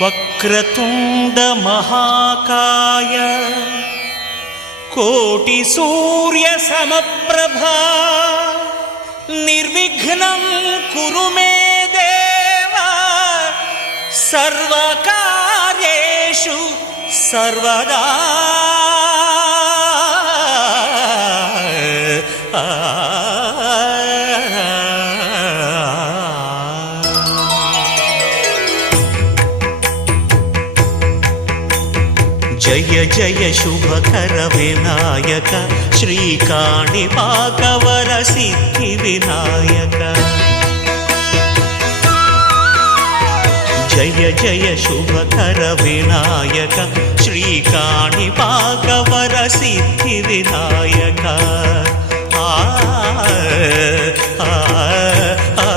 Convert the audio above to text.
వక్రతుండ మహాకాయ కోటి సూర్య సమప్రభా నిర్విఘ్నం కురు మే దేవ సర్వకార్యేషు సర్వదా. జయ జయ శుభకర వినాయక శ్రీకాణిపాకవర సిద్ధి వినాయక. జయ జయ శుభకర వినాయక శ్రీకాణిపాకవర సిద్ధి వినాయక. ఆ ఆ ఆ